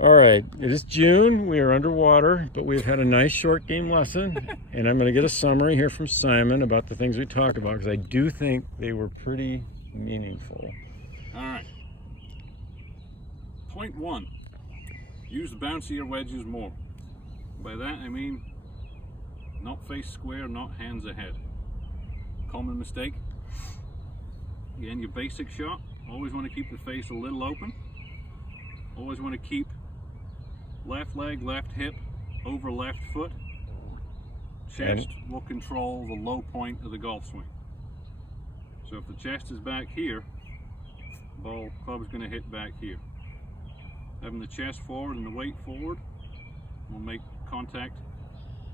All right, it is June. We are underwater, but we've had a nice short game lesson, and I'm going to get a summary here from Simon about the things we talked about because I do think they were pretty meaningful. All right. Point 1, use the bouncier wedges more. By that I mean not face square, not hands ahead. Common mistake. Again, your basic shot, always want to keep the face a little open. Always want to keep left leg, left hip over left foot. Chest will control the low point of the golf swing. So if the chest is back here, club's going to hit back here. Having the chest forward and the weight forward will make contact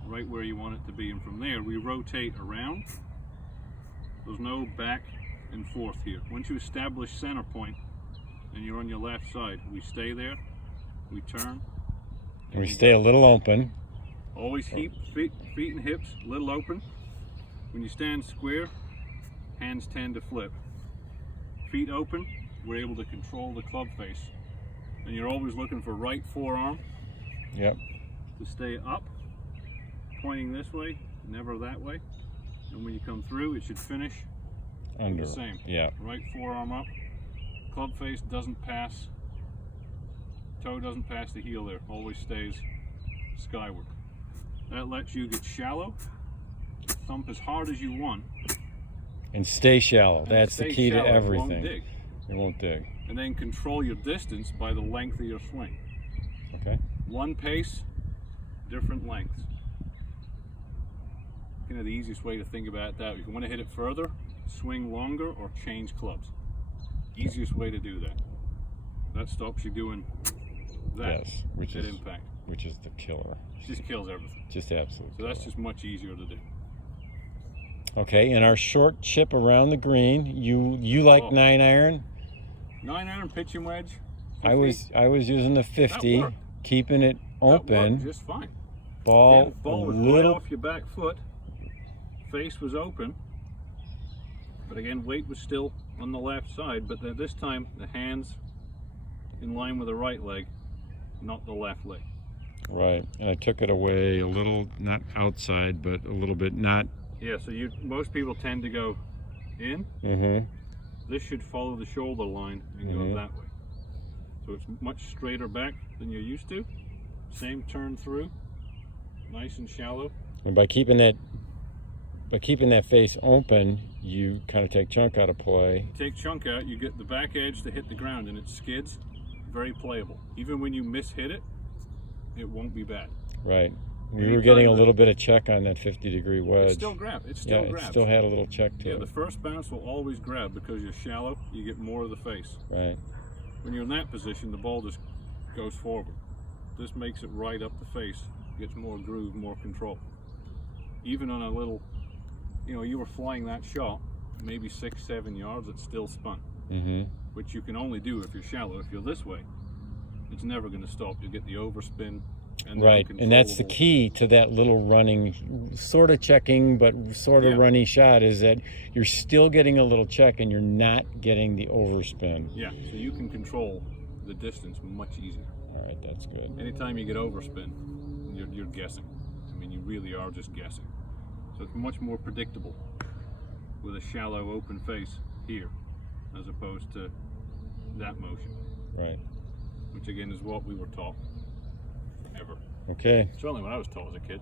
right where you want it to be, and from there we rotate around. There's no back and forth here. Once you establish center point and you're on your left side, we stay there, we turn. And we stay a little open. Always keep feet and hips a little open. When you stand square, hands tend to flip. Feet open, we're able to control the club face. And you're always looking for right forearm Yep. to stay up, pointing this way, never that way. And when you come through, it should finish Under. the same. Yeah. Right forearm up. Club face doesn't pass, toe doesn't pass the heel there, always stays skyward. That lets you get shallow, thump as hard as you want. And stay shallow. And That's the stay key to shallow. everything. It won't dig. It won't dig. And then control your distance by the length of your swing. Okay. One pace, different lengths. Kind of the easiest way to think about that. If you want to hit it further, swing longer or change clubs. Easiest way to do that. That stops you doing that. Yes, which at is impact. which is the killer. It just kills everything. Just absolute. So that's killer. just much easier to do. Okay, and our short chip around the green. You like 9-iron? 9-iron pitching wedge. 50. I was using the 50, worked. keeping it That worked open. just fine. Ball Again, ball a was right little. off your back foot. Face was open. But again, weight was still on the left side, but this time the hands in line with the right leg, not the left leg. Right, and I took it away a little, not outside, but a little bit not. Yeah, so most people tend to go in. Mm-hmm. This should follow the shoulder line and go that way. So it's much straighter back than you're used to. Same turn through, nice and shallow. And by keeping that face open, you kind of take chunk out of play. Take chunk out, you get the back edge to hit the ground and it skids, very playable. Even when you mishit it, it won't be bad. Right. We Anytime were getting a that- little bit of check on that 50-degree wedge. It still grabs. It still yeah, grabs. it still had a little check to Yeah, it. the first bounce will always grab because you're shallow, you get more of the face. Right. When you're in that position, the ball just goes forward. This makes it right up the face, gets more groove, more control. Even on a little, you were flying that shot, maybe 6-7 yards, it still spun. Mm-hmm. Which you can only do if you're shallow. If you're this way, it's never going to stop. You'll get the overspin. And Right, and that's the key to that little running, sort of checking, but sort of running shot is that you're still getting a little check and you're not getting the overspin. Yeah, so you can control the distance much easier. All right, that's good. Anytime you get overspin, you're guessing. I mean, you really are just guessing. So it's much more predictable with a shallow open face here as opposed to that motion. Right. Which again is what we were taught forever. Okay. Certainly when I was taught as a kid.